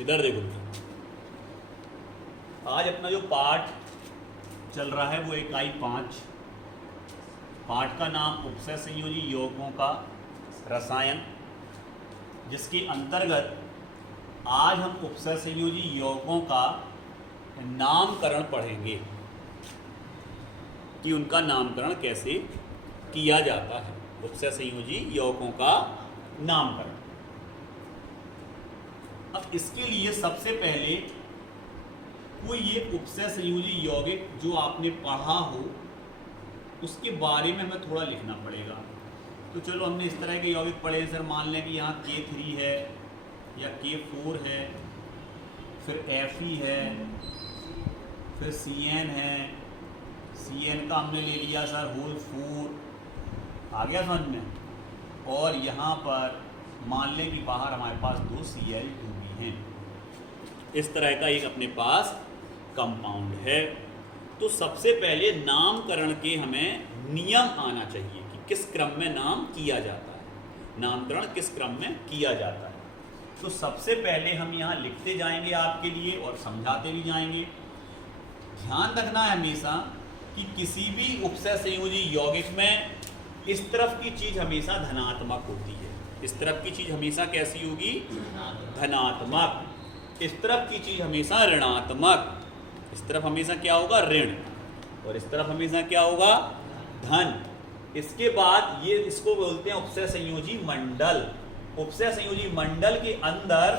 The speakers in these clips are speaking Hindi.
इधर देखो, आज अपना जो पाठ चल रहा है वो इकाई 5, पाठ का नाम उपसय संयोजी यौगिकों का रसायन, जिसके अंतर्गत आज हम उपसय संयोजी यौगिकों का नामकरण पढ़ेंगे कि उनका नामकरण कैसे किया जाता है। उपसय संयोजी यौगिकों का नामकरण। अब इसके लिए सबसे पहले कोई ये उपसय संयोजी यौगिक जो आपने पढ़ा हो उसके बारे में हमें थोड़ा लिखना पड़ेगा। तो चलो हमने इस तरह के यौगिक पढ़े, सर मान लें कि यहाँ K3 है या K4 है, फिर Fe है, फिर Cn है, Cn का हमने ले लिया सर होल 4, आ गया समझ में, और यहाँ पर मान लें कि बाहर हमारे पास 2 Cl2 भी हैं। इस तरह का एक अपने पास कंपाउंड है। तो सबसे पहले नामकरण के हमें नियम आना चाहिए कि किस क्रम में नाम किया जाता है, नामकरण किस क्रम में किया जाता है। तो सबसे पहले हम यहाँ लिखते जाएंगे आपके लिए और समझाते भी जाएंगे। ध्यान रखना है हमेशा कि किसी भी उपसय संयोजी यौगिक में इस तरफ की चीज हमेशा धनात्मक होती है, इस तरफ की चीज हमेशा कैसी होगी, धनात्मक, इस तरफ की चीज हमेशा ऋणात्मक, इस तरफ हमेशा क्या होगा, ऋण, और इस तरफ हमेशा क्या होगा, धन। इसके बाद ये इसको बोलते हैं उपसय संयोजी मंडल। उपसय संयोजी मंडल के अंदर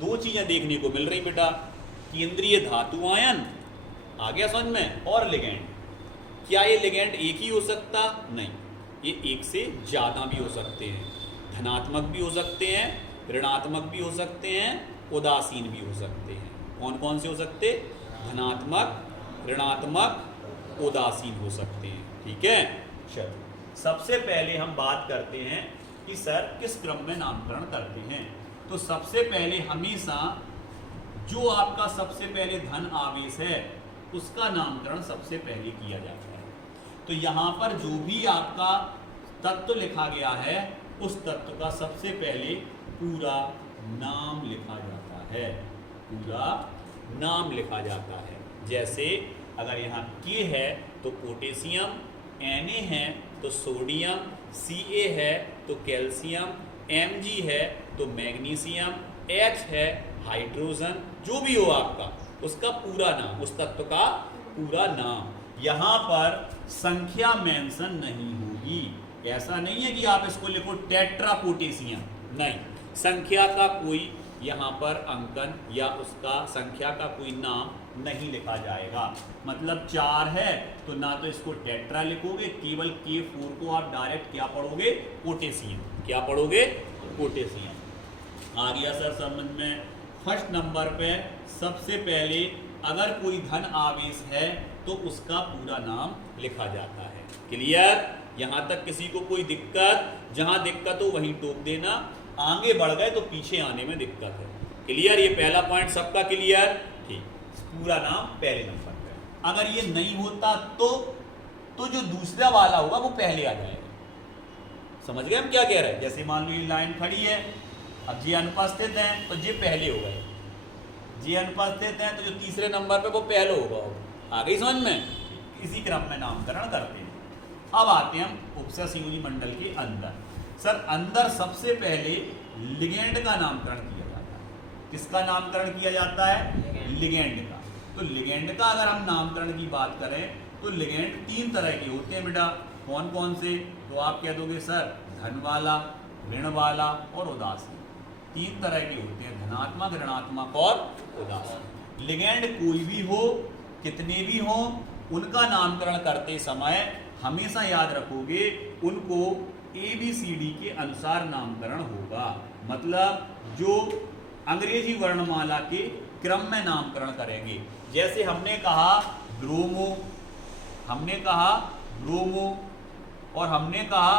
दो चीजें देखने को मिल रही बेटा, केंद्रीय धातु आयन, आ गया समझ में, और लिगेंड। क्या ये लिगेंड एक ही हो सकता, नहीं, ये एक से ज्यादा भी हो सकते हैं, धनात्मक भी हो सकते हैं, ऋणात्मक भी हो सकते हैं, उदासीन भी हो सकते हैं। कौन कौन से हो सकते, धनात्मक, ऋणात्मक, उदासीन हो सकते हैं। ठीक है, चलो सबसे पहले हम बात करते हैं कि सर किस क्रम में नामकरण करते हैं। तो सबसे पहले हमेशा जो आपका सबसे पहले धन आवेश है उसका नामकरण सबसे पहले किया जाता है। तो यहाँ पर जो भी आपका तत्व लिखा गया है उस तत्व का सबसे पहले पूरा नाम लिखा जाता है, पूरा नाम लिखा जाता है। जैसे अगर यहाँ K है तो पोटेशियम, Na है तो सोडियम, Ca है तो कैल्शियम, Mg है तो मैग्नीशियम, H है हाइड्रोजन, जो भी हो आपका उसका पूरा नाम, उस तत्व का पूरा नाम। यहाँ पर संख्या मेंशन नहीं होगी, ऐसा नहीं है कि आप इसको लिखो टेट्रा पोटेशियम, नहीं, संख्या का कोई यहाँ पर अंकन या उसका संख्या का कोई नाम नहीं लिखा जाएगा। मतलब 4 है तो ना तो इसको टेट्रा लिखोगे, केवल K4 को आप डायरेक्ट क्या पढ़ोगे, पोटेशियम, क्या पढ़ोगे, पोटेशियम। आ गया सर समझ में। फर्स्ट नंबर पे सबसे पहले अगर कोई धन आवेश है तो उसका पूरा नाम लिखा जाता है। क्लियर, यहाँ तक किसी को कोई दिक्कत, जहाँ दिक्कत हो वहीं टोक देना, आगे बढ़ गए तो पीछे आने में दिक्कत है। क्लियर, ये पहला पॉइंट सबका क्लियर, ठीक, पूरा नाम पहले नंबर पे। अगर ये नहीं होता तो जो दूसरा वाला होगा वो पहले आ जाएगा। समझ गए हम क्या कह रहे हैं। जैसे मान लो ये लाइन खड़ी है, अब जे अनुपस्थित है तो जे पहले हो गए, जे अनुपस्थित है तो जो तीसरे नंबर पे वो पहले होगा। आ गई समझ में। इसी क्रम में नामकरण करते हैं। अब आते हैं हम उपसय संयोजी मंडल के अंदर। सर अंदर सबसे पहले लिगेंड का नामकरण किया जाता है। किसका नामकरण किया जाता है, लिगेंड का। तो लिगेंड का अगर हम नामकरण की बात करें तो लिगेंड 3 तरह के होते हैं बेटा। कौन कौन से, तो आप कह दोगे सर धन वाला, ऋण वाला और उदासीन। 3 तरह के होते हैं, धनात्मक, ऋणात्मक और उदासीन। लिगेंड कोई भी हो, कितने भी हो, उनका नामकरण करते समय हमेशा याद रखोगे उनको ABCD के अनुसार नामकरण होगा। मतलब जो अंग्रेजी वर्णमाला के क्रम में नामकरण करेंगे। जैसे हमने कहा ब्रोमो, हमने कहा ब्रोमो और हमने कहा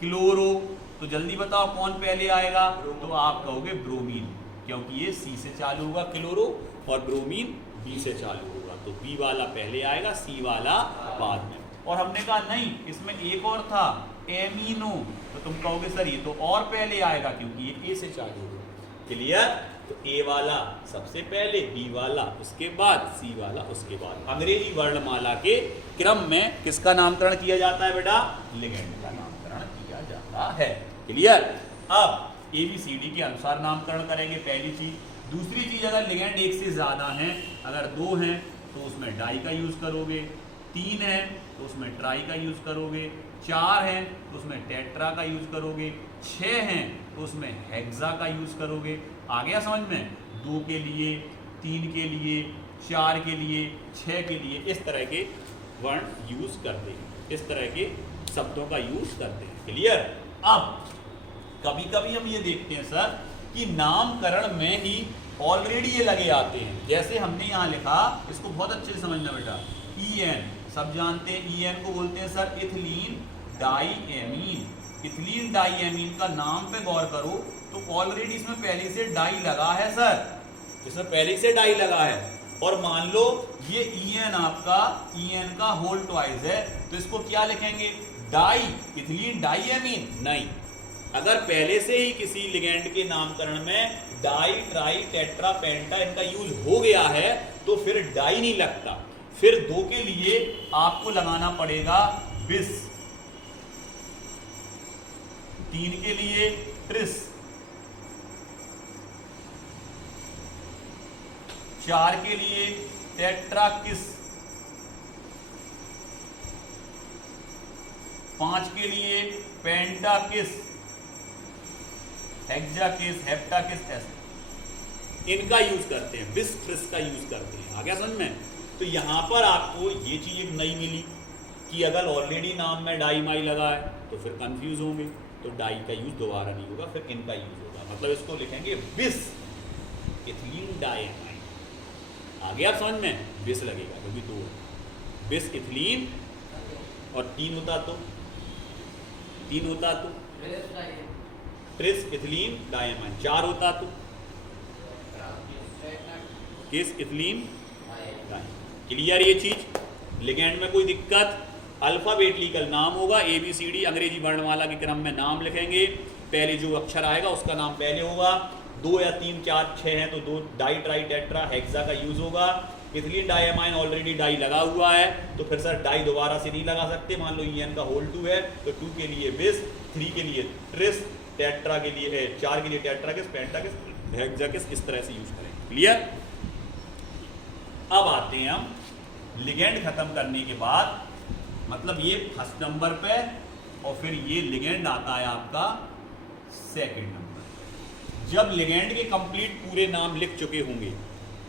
क्लोरो, तो जल्दी बताओ कौन पहले आएगा, तो आप कहोगे ब्रोमीन, क्योंकि ये C से चालू होगा क्लोरो और ब्रोमीन B से चालू होगा, तो B वाला पहले आएगा, C वाला बाद में। और हमने कहा नहीं, इसमें एक और था एमीनो, तो तुम कहोगे सर ये तो और पहले आएगा क्योंकि ये A से चालू होगा। क्लियर, तो ए वाला सबसे पहले, बी वाला उसके बाद, सी वाला उसके बाद। अंग्रेजी वर्णमाला के क्रम में किसका नामकरण किया जाता है बेटा? लिगेंड का नामकरण किया जाता है। क्लियर? अब ABCD के अनुसार नामकरण करेंगे, पहली चीज। दूसरी चीज, अगर लिगेंड एक से ज्यादा हैं, अगर 2 हैं तो उसमें डाई का यूज करोगे, 3 है तो उसमें ट्राई का यूज करोगे, 4 हैं तो उसमें टेट्रा का यूज करोगे, 6 हैं तो उसमें हेक्सा का यूज करोगे। आ गया समझ में? 2 के लिए, 3 के लिए, 4 के लिए, 6 के लिए, इस तरह के वर्ण यूज करते हैं, इस तरह के शब्दों का यूज करते हैं। क्लियर? अब कभी कभी हम ये देखते हैं सर कि नामकरण में ही ऑलरेडी ये लगे आते हैं। जैसे हमने यहाँ लिखा, इसको बहुत अच्छे से समझना बेटा, EN, सब जानते हैं EN को बोलते हैं सर इथिलीन डाईएमीन। इथिलीन डाईएमीन का नाम पे गौर करो तो ऑलरेडी इसमें पहले से डाई लगा है सर, इसमें पहले से डाई लगा है। और मान लो ये EN आपका EN का होल ट्वाइस है, तो इसको क्या लिखेंगे? Di ethylene diamine? नहीं, अगर पहले से ही किसी लिगेंड के नामकरण में डाई, ट्राई, टेट्रा, पेंटा इनका यूज हो गया है तो फिर डाई नहीं लगता। फिर 2 के लिए आपको लगाना पड़ेगा बिस, 3 के लिए ट्रिस, 4 के लिए टेट्राकिस, 5 के लिए पेंटाकिस, हेक्साकिस, हेप्टाकिस, ऐसे इनका यूज करते हैं, बिस ट्रिस का यूज करते हैं। आ गया समझ में? तो यहां पर आपको ये चीज एक नई मिली कि अगर ऑलरेडी नाम में डाई माई लगा है तो फिर कंफ्यूज होंगे, तो डाई का यूज दोबारा नहीं होगा, फिर इनका यूज होगा। मतलब इसको लिखेंगे बिस इथिलीन डाईएमाइन। आ गया समझ में? बिस लगेगा क्योंकि 2 है, बिस इथिलीन, और 3 होता तो ट्रिस इथिलीन डाईएमाइन, 4 होता तो किस इथिलीन डाई। क्लियर? ये चीज लिगेंड में कोई दिक्कत? अल्फाबेटिकल नाम होगा, ABCD अंग्रेजी वर्णमाला के क्रम में नाम लिखेंगे, पहले जो अक्षर आएगा उसका नाम पहले होगा। 2 या 3, 4, 6 हैं तो 2 डाई, ट्राई, टेट्रा, हेक्सा का यूज होगा। इथिलीन डाईएमाइन ऑलरेडी डाई लगा हुआ है तो फिर सर डाई दोबारा से नहीं लगा सकते। मान लो EN का होल 2 है तो 2 के लिए बिस, 3 के लिए ट्रिस, टेट्रा के लिए 4 के लिए टेट्राकिस, पेंटाकिस, हेक्साकिस, इस तरह से यूज करेंगे। क्लियर? अब आते हैं हम लिगेंड खत्म करने के बाद, मतलब ये फर्स्ट नंबर पे, और फिर ये लिगेंड आता है आपका सेकंड नंबर। जब लिगेंड के कंप्लीट पूरे नाम लिख चुके होंगे,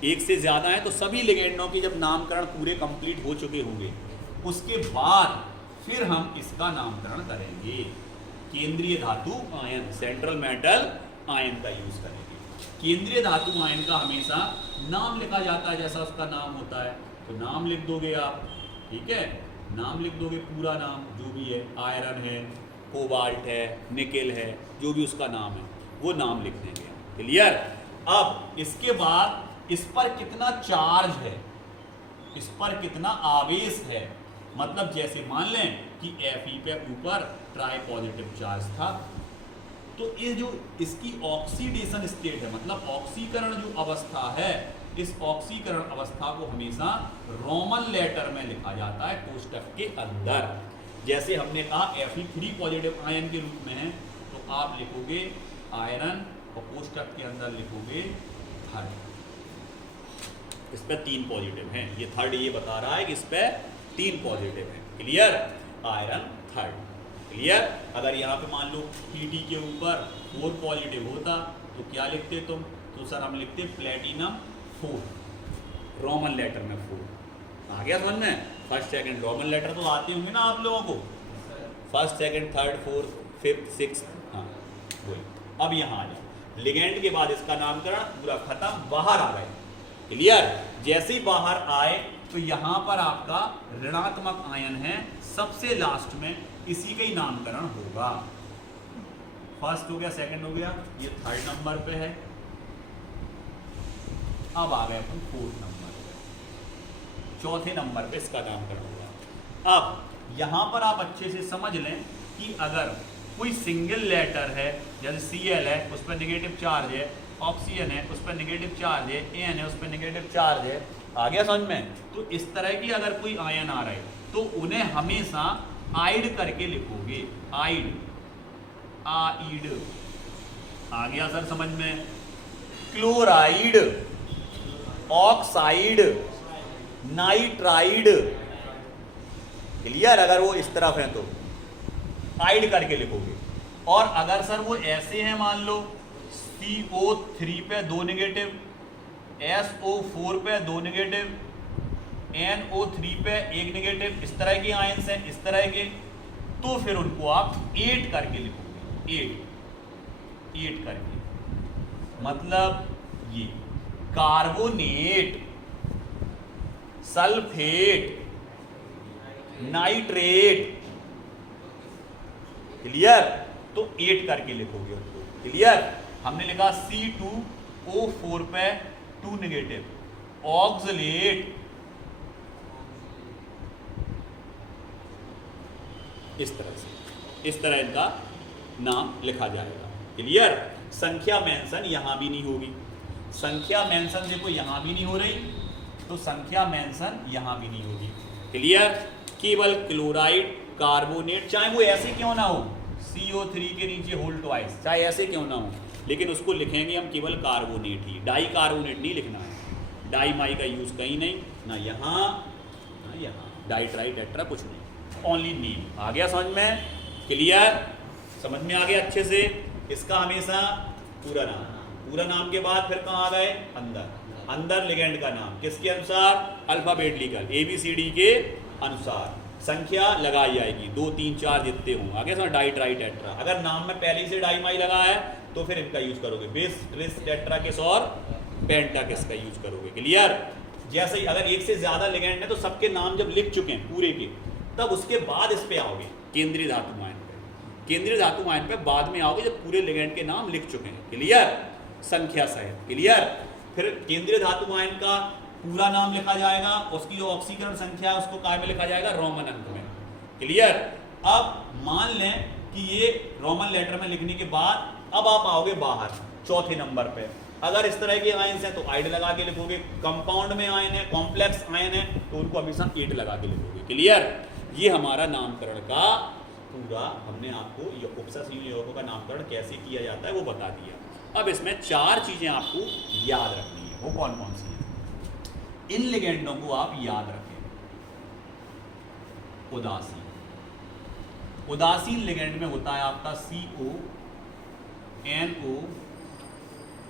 एक से ज्यादा है तो सभी लिगेंडों के जब नामकरण पूरे कंप्लीट हो चुके होंगे, उसके बाद फिर हम इसका नामकरण करेंगे। केंद्रीय धातु आयन, सेंट्रल मेटल आयन का यूज करेंगे। केंद्रीय धातु आयन का हमेशा नाम लिखा जाता है जैसा उसका नाम होता है, तो नाम लिख दोगे आप, ठीक है? नाम लिख दोगे पूरा नाम जो भी है, आयरन है, कोबाल्ट है, निकेल है, जो भी उसका नाम है वो नाम लिख देंगे। क्लियर? अब इसके बाद इस पर कितना चार्ज है, इस पर कितना आवेश है, मतलब जैसे मान लें कि Fe पे ऊपर ट्राई पॉजिटिव चार्ज था, तो ये जो इसकी ऑक्सीडेशन स्टेट है, मतलब ऑक्सीकरण जो अवस्था है, इस ऑक्सीकरण अवस्था को हमेशा रोमन लेटर में लिखा जाता है कोष्टक के अंदर। जैसे हमने कहा Fe3 पॉजिटिव आयन के रूप में है, तो आप लिखोगे आयरन और कोष्टक के अंदर लिखोगे थर्ड। इस पर 3 पॉजिटिव हैं, ये थर्ड ये बता रहा है कि इस पर 3 पॉजिटिव है। क्लियर? Iron third. क्लियर? अगर यहाँ पे मान लो Pt के ऊपर 4 पॉजिटिव होता तो क्या लिखते तुम? तो सर हम लिखते प्लेटिनम 4, रोमन लेटर में 4। आ गया समझ में? फर्स्ट सेकंड रोमन लेटर तो आते होंगे ना आप लोगों को, first second third fourth fifth six, हाँ वही। अब यहाँ आ जाओ, लिगेंड के बाद इसका नामकरण पूरा खत्म, बाहर आ गए। क्लियर? जैसे ही बाहर आए तो यहाँ पर आपका ऋणात्मक आयन है सबसे लास्ट में, इसी का ही नामकरण होगा। फर्स्ट हो गया, सेकंड हो गया, ये थर्ड नंबर पे है। अब आ गए अपन फोर्थ नंबर पे, चौथे नंबर पे इसका नामकरण होगा। अब यहाँ पर आप अच्छे से समझ लें कि अगर कोई सिंगल लेटर है, जैसे Cl है, उस पर नेगेटिव चार्ज है ऑक्सीजन है उस पर नेगेटिव चार्ज है, एन है उस पर नेगेटिव चार्ज है, आ गया समझ में। तो इस तरह की अगर कोई आयन आ रहा है तो उन्हें हमेशा आइड करके लिखोगे, आइड, आइड, आ गया सर समझ में। क्लोराइड, ऑक्साइड, नाइट्राइड, क्लियर, अगर वो इस तरफ है तो आइड करके लिखोगे। और अगर सर वो ऐसे हैं, मान लो CO3 पे 2 नेगेटिव, SO4 पे 2 नेगेटिव, NO3 पे 1 नेगेटिव, इस तरह के आयंस हैं, इस तरह के, तो फिर उनको आप 8 करके लिखोगे, 8 करके। मतलब ये कार्बोनेट, सल्फेट, नाइट्रेट, क्लियर, तो 8 करके लिखोगे उनको, क्लियर। हमने लिखा C2O4 पे 2 नेगेटिव, ऑक्सलेट, इस तरह से, इस तरह इनका नाम लिखा जाएगा, क्लियर। संख्या मेंशन यहां भी नहीं होगी, संख्या मेंशन देखो यहां भी नहीं हो रही, तो संख्या मेंशन यहां भी नहीं होगी, क्लियर। केवल क्लोराइड, कार्बोनेट, चाहे वो ऐसे क्यों ना हो, CO3 के नीचे होल ट्वाइस, चाहे ऐसे क्यों ना हो, लेकिन उसको लिखेंगे हम केवल कार्बोनेट ही, डाई कार्बोनेट नहीं लिखना है, डाई माई का यूज कहीं नहीं, ना यहाँ ना यहाँ, डाई ट्राई टेट्रा कुछ नहीं, ओनली नेम। आ गया समझ में, क्लियर, समझ में आ गया अच्छे से। इसका हमेशा पूरा नाम, पूरा नाम के बाद फिर कहाँ आ गए, अंदर, अंदर लिगेंड का नाम किसके अनुसार, अल्फाबेट लीगल ABCD के अनुसार संख्या लगाई जाएगी, 2 3 4 जितने हों। आगे सर डाई ट्राई टेट्रा, अगर नाम में पहले से डाई माई लगा है तो फिर इनका यूज करोगे, बिस ट्रिस टेट्राकिस और पेंटाकिस का यूज करोगे, क्लियर। जैसे ही अगर एक से ज्यादा लिगेंड है तो सबके नाम जब लिख चुके हैं पूरे के, तब उसके बाद इस पे आओगे केंद्रीय धातु आयन पे, केंद्रीय धातु आयन पे बाद में आओगे जब पूरे लिगेंड के नाम लिख चुके हैं, क्लियर, संख्या सहित, क्लियर। फिर केंद्रीय धातु आयन का पूरा नाम लिखा जाएगा, उसकी जो ऑक्सीकरण संख्या है उसको काय में लिखा जाएगा, रोमन अंक में, क्लियर। अब मान लें कि ये रोमन लेटर में लिखने के बाद अब आप आओगे बाहर चौथे नंबर पे, अगर इस तरह के आयंस हैं तो आइड लगा के लिखोगे, कंपाउंड में आयन है, कॉम्प्लेक्स आयन है तो उनको हमेशा 8 लगा के लिखोगे, क्लियर। ये हमारा नामकरण का पूरा, हमने आपको उपसर्ग यौगिकों का नामकरण कैसे किया जाता है वो बता दिया। अब इसमें 4 चीजें आपको याद रखनी है, वो कौन कौन सी है, इन लिगेंडों को आप याद रखें। उदासीन, उदासीन लिगेंड में होता है आपका CO, NO,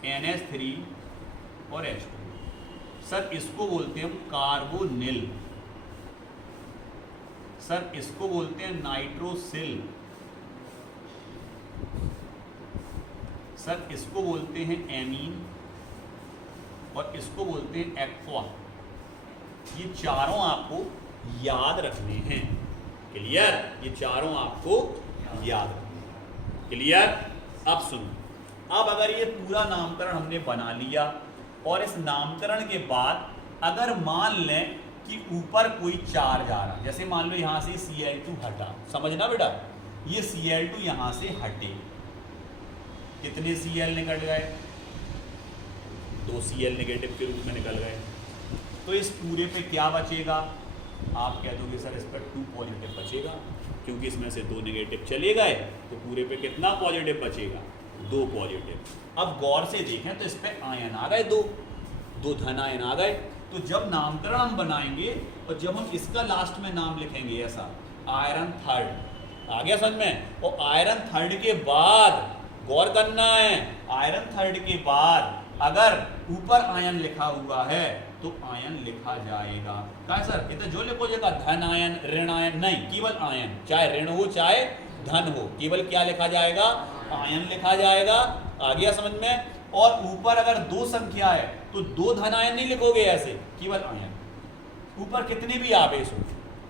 NH3 और H2। सर इसको बोलते हैं हम कार्बोनिल, सर इसको बोलते हैं नाइट्रोसिल, सर इसको बोलते हैं एमीन, और इसको बोलते हैं एक्वा। ये चारों आपको याद रखने हैं, क्लियर, ये चारों आपको याद रखने हैं, क्लियर। अब सुनो, अब अगर ये पूरा नामकरण हमने बना लिया और इस नामकरण के बाद अगर मान लें कि ऊपर कोई चार्ज आ रहा, जैसे मान लो यहां से Cl2 हटा, समझना बेटा, ये Cl2 यहां से हटे, कितने Cl निकल गए, 2 Cl नेगेटिव के रूप में निकल गए, तो इस पूरे पे क्या बचेगा, आप कह दोगे सर इस पर 2 पॉजिटिव बचेगा, क्योंकि इसमें से 2 नेगेटिव चले गए, तो पूरे पे कितना पॉजिटिव बचेगा, 2 पॉजिटिव। अब गौर से देखें तो इस पे आयन आ गए, 2 धन आयन आ गए, तो जब नामकरण हम बनाएंगे और जब हम इसका लास्ट में नाम लिखेंगे ऐसा आयरन थर्ड, आ गया समझ में, और आयरन थर्ड के बाद गौर करना है, आयरन थर्ड के बाद अगर ऊपर आयन लिखा हुआ है तो आयन लिखा जाएगा, क्या सर इतना जो लिखो जगह धन आयन ऋण आयन नहीं, केवल आयन, चाहे ऋण हो चाहे धन हो, केवल क्या लिखा जाएगा, आयन लिखा जाएगा, आ गया समझ में। और ऊपर अगर 2 संख्या है तो 2 धन आयन नहीं लिखोगे ऐसे, केवल आयन, ऊपर कितने भी आवेश हो,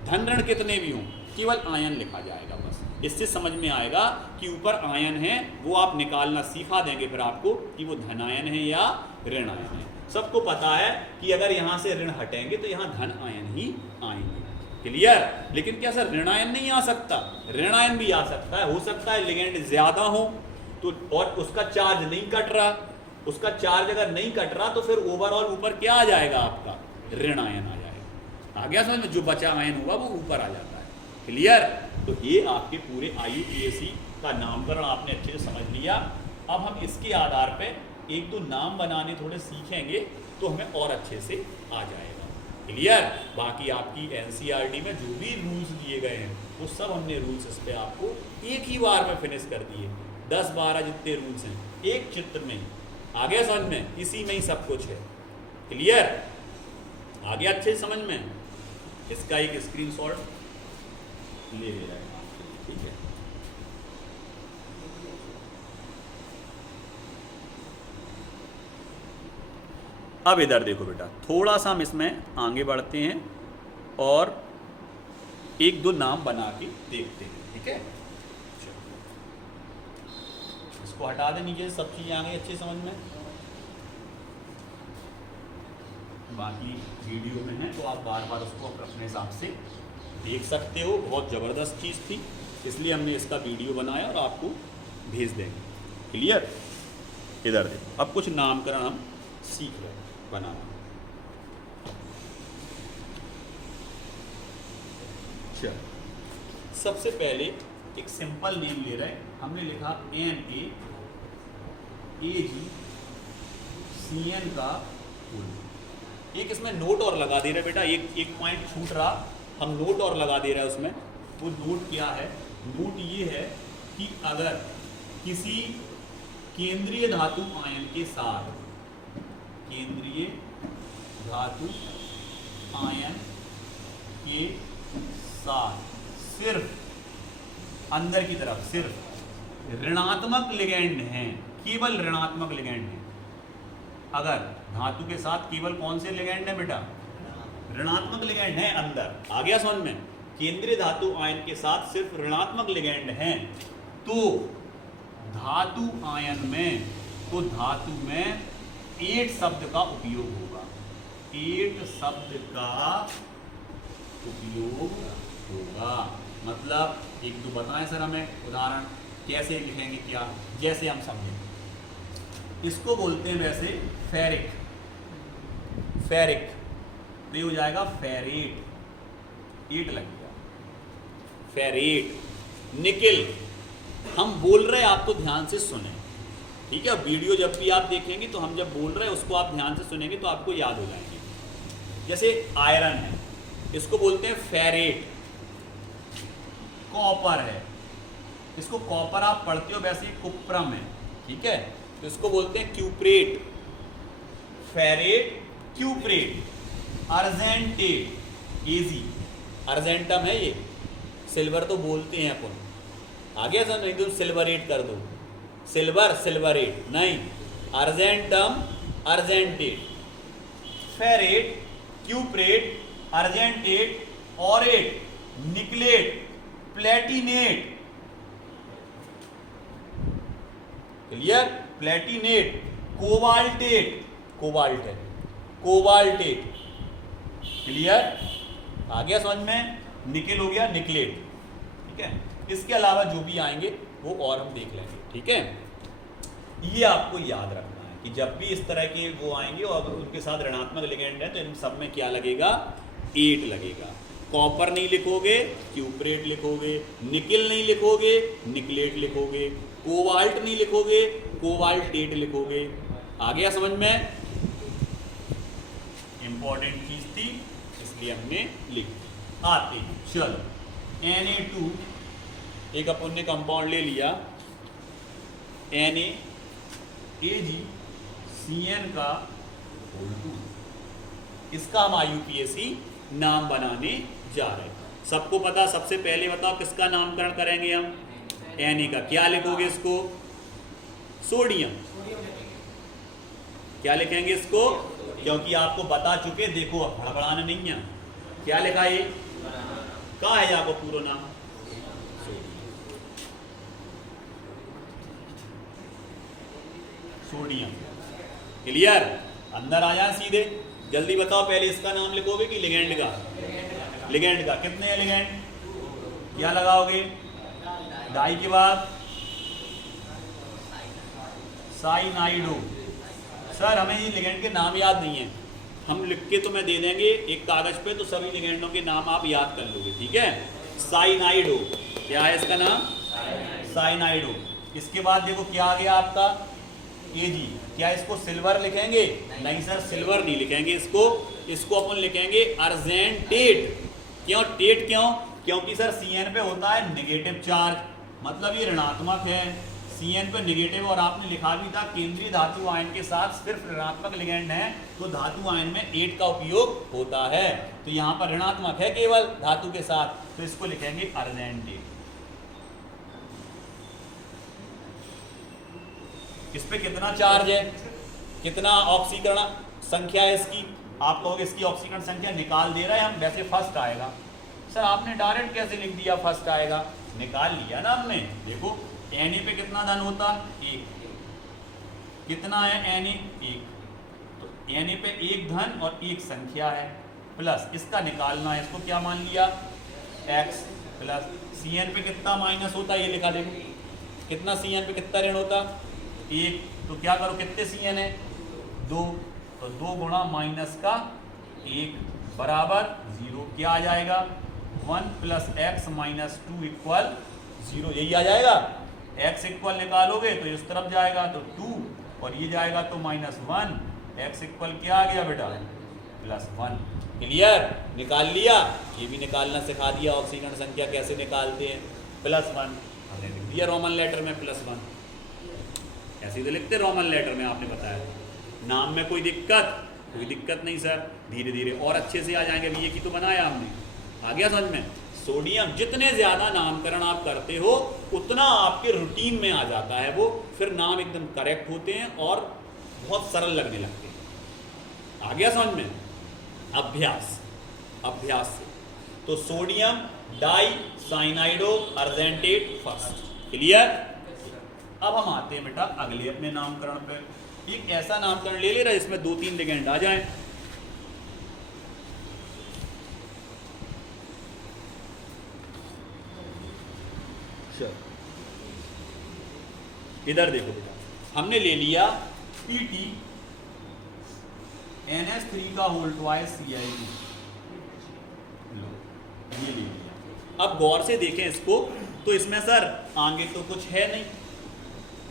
धन ऋण कितने भी हो, केवल आयन लिखा जाएगा, बस इससे समझ में आएगा कि ऊपर आयन है, वो आप निकालना सिखा देंगे फिर आपको कि वो धन आयन है या ऋण आयन है। सबको पता है कि अगर यहाँ से ऋण हटेंगे तो यहाँ धन आयन ही आएंगे, क्लियर। लेकिन क्या सर ऋण आयन नहीं आ सकता, ऋण आयन भी आ सकता है, हो सकता है लिगेंड ज्यादा हो तो और उसका चार्ज नहीं कट रहा, उसका चार्ज अगर नहीं कट रहा तो फिर ओवरऑल ऊपर क्या आ जाएगा आपका, ऋण आयन आ जाएगा। आ गया समझ में, जो बचा आयन होगा वो ऊपर आ जाता है। क्लियर? तो ये आपके पूरे IUPAC का नामकरण आपने अच्छे से समझ लिया। अब हम इसके आधार पे एक दो नाम बनाने थोड़े सीखेंगे तो हमें और अच्छे से आ जाएगा। क्लियर? बाकी आपकी NCERT में जो भी रूल्स दिए गए हैं वो सब हमने रूल्स इस पे आपको एक ही बार में फिनिश कर दिए। 10-12 जितने रूल्स हैं एक चित्र में। आ गया समझ में? इसी में ही सब कुछ है। क्लियर? आ गया अच्छे समझ में? इसका एक स्क्रीनशॉट ले रहा है, ठीक है। अब इधर देखो बेटा, थोड़ा सा हम इसमें आगे बढ़ते हैं और एक दो नाम बना के देखते हैं, ठीक है। इसको हटा दे नीचे, सब चीज़ें आ गई अच्छी समझ में। बाकी वीडियो में है तो आप बार बार उसको अपने हिसाब से देख सकते हो। बहुत ज़बरदस्त चीज़ थी, इसलिए हमने इसका वीडियो बनाया और आपको भेज देंगे। क्लियर? इधर देखो, अब कुछ नामकरण हम सीख रहे हैं बनाना। चल, सबसे पहले एक सिंपल नेम ले रहे हैं। हमने लिखा NaAgCN का फुल। एक इसमें नोट और लगा दे रहे बेटा, एक पॉइंट छूट रहा, हम नोट और लगा दे रहे हैं उसमें। वो नोट क्या है? नोट ये है कि अगर किसी केंद्रीय धातु आयन के साथ, केंद्रीय धातु आयन के साथ सिर्फ अंदर की तरफ सिर्फ ऋणात्मक लिगेंड हैं, केवल ऋणात्मक लिगेंड हैं। अगर धातु के साथ केवल कौन से लिगेंड है बेटा? ऋणात्मक लिगेंड है अंदर। आ गया समझ में? केंद्रीय धातु आयन के साथ सिर्फ ऋणात्मक लिगेंड हैं तो धातु आयन में, तो धातु में एट शब्द का उपयोग होगा। एट शब्द का उपयोग होगा। मतलब एक दो बताएं सर हमें उदाहरण, कैसे लिखेंगे क्या? जैसे हम समझें, इसको बोलते हैं वैसे फेरिक, फेरिक तो ये हो जाएगा फेरेट, एट लग गया, फेरेट। निकिल, हम बोल रहे हैं आप तो ध्यान से सुने, ठीक है। वीडियो जब भी आप देखेंगे तो हम जब बोल रहे हैं उसको आप ध्यान से सुनेंगे तो आपको याद हो जाएंगे। जैसे आयरन है, इसको बोलते हैं फेरेट। कॉपर है, इसको कॉपर आप पढ़ते हो वैसे कुप्रम है, ठीक है, तो इसको बोलते हैं क्यूप्रेट, ferret, cuprate. Argentate, easy, argentum है ये, सिल्वर तो बोलते हैं अपन। आ गया सर? नहीं तो सिल्वरेट कर दो, सिल्वर सिल्वरेट नहीं, argentum argentate, ferrate, cuprate, argentate, aurate, nickelate, platinate. Clear? Platinate, cobaltate, cobalt है, कोबाल्टेट। क्लियर? आ गया समझ में? निकल हो गया निकलेट, ठीक है। इसके अलावा जो भी आएंगे वो और हम देख लेंगे, ठीक है। ये आपको याद रखना है कि जब भी इस तरह के वो आएंगे और उनके साथ ऋणात्मक लिगेंड है तो इन सब में क्या लगेगा? एट लगेगा। कॉपर नहीं लिखोगे, क्यूप्रेट लिखोगे, निकिल नहीं लिखोगे, निकलेट लिखोगे, कोबाल्ट नहीं लिखोगे, कोबाल्टेट लिखोगे। आ गया समझ में? इंपॉर्टेंट चीज थी इसलिए हमने लिख दी। आते हैं, चलो Na2, एक अपन ने कंपाउंड ले लिया NaAgCN का होल 2। इसका हम IUPAC नाम बनाने जा रहे हैं। सबको पता, सबसे पहले बताओ किसका नामकरण करेंगे हम? Na का। क्या लिखोगे इसको? सोडियम। क्या लिखेंगे इसको? क्योंकि आपको बता चुके, देखो हड़बड़ाना नहीं है। क्या लिखा ये? कहाँ है आपको पूरा नाम? सोडियम। क्लियर? अंदर आ जाए सीधे, जल्दी बताओ। पहले इसका नाम लिखोगे कि लिगेंड का? लिगेंड का। कितने हैं लिगेंड? क्या लगाओगे? डाई के बाद साइनाइडो, सर हमें ये लिगेंड के नाम याद नहीं है, हम लिख के तुम्हें दे देंगे एक कागज पे, तो सभी लिगेंडों के नाम आप याद कर लोगे, ठीक है। साइनाइडो, क्या है इसका नाम? साइनाइडो। इसके बाद देखो क्या आ गया आपका Ag। क्या इसको सिल्वर लिखेंगे? नहीं सर, सिल्वर नहीं लिखेंगे इसको अपन लिखेंगे अर्जेंटेट। क्यों टेट? क्योंकि सर Cn पे होता है नेगेटिव चार्ज, मतलब ये ऋणात्मक है। Cn पे नेगेटिव, और आपने लिखा भी था केंद्रीय धातु आयन के साथ सिर्फ ऋणात्मक लिगेंड है तो धातु आयन में 8 का उपयोग होता है, तो यहाँ पर ऋणात्मक है केवल धातु के साथ, तो इसको लिखेंगे अर्जेंटेट। इस पे कितना चार्ज है, कितना ऑक्सीकरण संख्या है इसकी? आप कहोगे इसकी ऑक्सीकरण संख्या निकाल दे रहे हैं हम, वैसे फर्स्ट आएगा। सर आपने डायरेक्ट कैसे लिख दिया फर्स्ट आएगा? निकाल लिया ना हमने। देखो Na पे कितना धन होता? 1। कितना है Na? 1। तो Na पे 1 धन और 1 संख्या है, प्लस इसका निकालना है, इसको क्या मान लिया? x, प्लस Cn पे कितना माइनस होता है ये लिखा। देखो कितना Cn पे कितना ऋण होता? 1। तो क्या करो, कितने Cn है? 2। तो 2 गुणा माइनस का 1 बराबर 0। क्या आ जाएगा? 1 प्लस एक्स माइनस 2 इक्वल 0। यही आ जाएगा। x इक्वल निकालोगे तो इस तरफ जाएगा तो 2, और ये जाएगा तो -1। x इक्वल क्या आ गया बेटा? +1। क्लियर? निकाल लिया। ये भी निकालना सिखा दिया, ऑक्सीकरण संख्या कैसे निकालते हैं। +1 हमने लिख दिया रोमन लेटर में +1, ऐसे तो लिखते रोमन लेटर में, आपने बताया। नाम में कोई दिक्कत? कोई दिक्कत नहीं सर, धीरे धीरे और अच्छे से आ जाएंगे। अभी एक ही तो बनाया हमने, आ गया समझ में। सोडियम, जितने ज़्यादा नामकरण आप करते हो उतना आपके रूटीन में आ जाता है वो, फिर नाम एकदम करेक्ट होते हैं और बहुत सरल लगने लगते हैं। आ गया समझ में। अभ्यास, अभ्यास से तो sodium di cyanido argentate first. Clear? अब हम आते हैं बेटा अगले अपने नामकरण पे। एक ऐसा नामकरण ले ले रहा है इसमें 2-3 लिगेंड आ जाएं। इधर देखो बेटा, हमने ले लिया PT NH3 का होल ट्वाइस Cl2, ये ले लिया। अब गौर से देखें इसको, तो इसमें सर आगे तो कुछ है नहीं,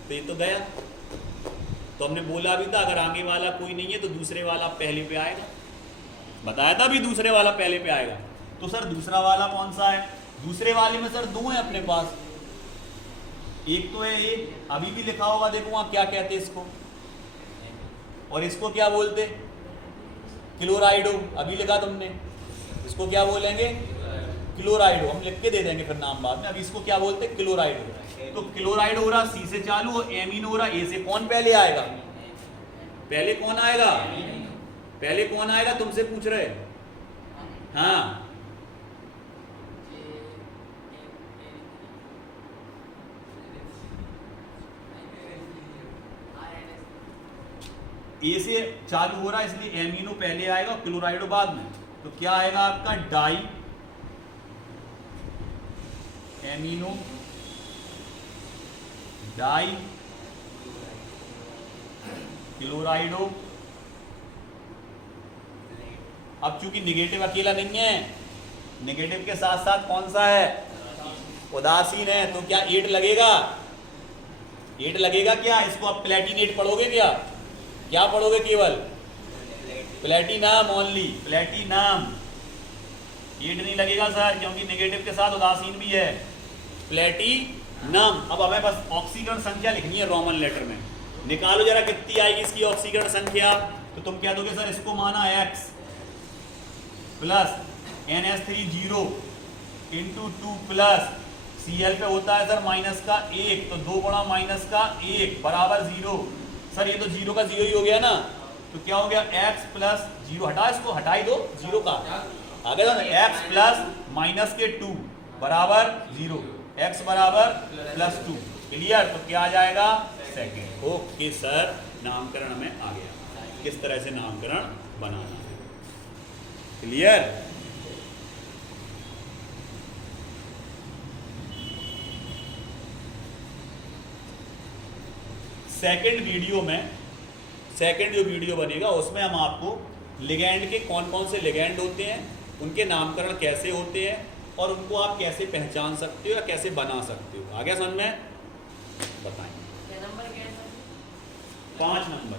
तो ये तो गया। तो हमने बोला भी था अगर आगे वाला कोई नहीं है तो दूसरे वाला पहले पे आएगा, बताया था भी दूसरे वाला पहले पे आएगा। तो सर दूसरा वाला कौन सा है? दूसरे वाले में सर 2 है अपने पास। एक तो है ये, अभी भी लिखा होगा, देखो वहां क्या कहते हैं इसको, और इसको क्या बोलते? क्लोराइडो। अभी लिखा तुमने, इसको क्या बोलेंगे? क्लोराइडो। हम लिख के दे देंगे फिर नाम बाद में। अभी इसको क्या बोलते? क्लोराइडो। तो क्लोराइड हो रहा C से चालू, और एमीन हो रहा A से। कौन पहले आएगा? पहले कौन आएगा? पहले कौन आएगा तुमसे पूछ रहे? हाँ, ए से चालू हो रहा है इसलिए एमिनो पहले आएगा, क्लोराइडो बाद में। तो क्या आएगा आपका? Die amino die क्लोराइडो। अब चूंकि निगेटिव अकेला नहीं है, निगेटिव के साथ साथ कौन सा है? उदासीन है, तो क्या 8 लगेगा? 8 लगेगा क्या? इसको आप प्लेटिनेट पढ़ोगे क्या? क्या पढ़ोगे? केवल प्लेटिनम ओनली, प्लेटिनम। 8 नहीं लगेगा सर, क्योंकि नेगेटिव के साथ उदासीन भी है। प्लेटिनम। अब हमें बस ऑक्सीकरण संख्या लिखनी है रोमन लेटर में। निकालो जरा कितनी आएगी इसकी ऑक्सीकरण संख्या। तो तुम क्या दोगे? सर इसको माना x plus NH3 0 into 2 plus Cl पे होता है सर माइनस का 1, तो 2 गुणा माइनस का 1 बराबर 0। सर ये तो 0 का 0 ही हो गया ना, तो क्या हो गया? x प्लस 0, हटा इसको, हटा ही दो 0 का, आ गया ना। x प्लस माइनस के 2 बराबर 0, x बराबर +2। क्लियर? तो क्या आ जाएगा? सेकंड। ओके सर, नामकरण में आ गया, किस तरह से नामकरण बनाना है। क्लियर? सेकंड वीडियो में सेकंड जो वीडियो बनेगा उसमें हम आपको लिगैंड के कौन कौन से लिगैंड होते हैं, उनके नामकरण कैसे होते हैं और उनको आप कैसे पहचान सकते हो या कैसे बना सकते हो। आ गया समझ में? बताएं। 5 नंबर।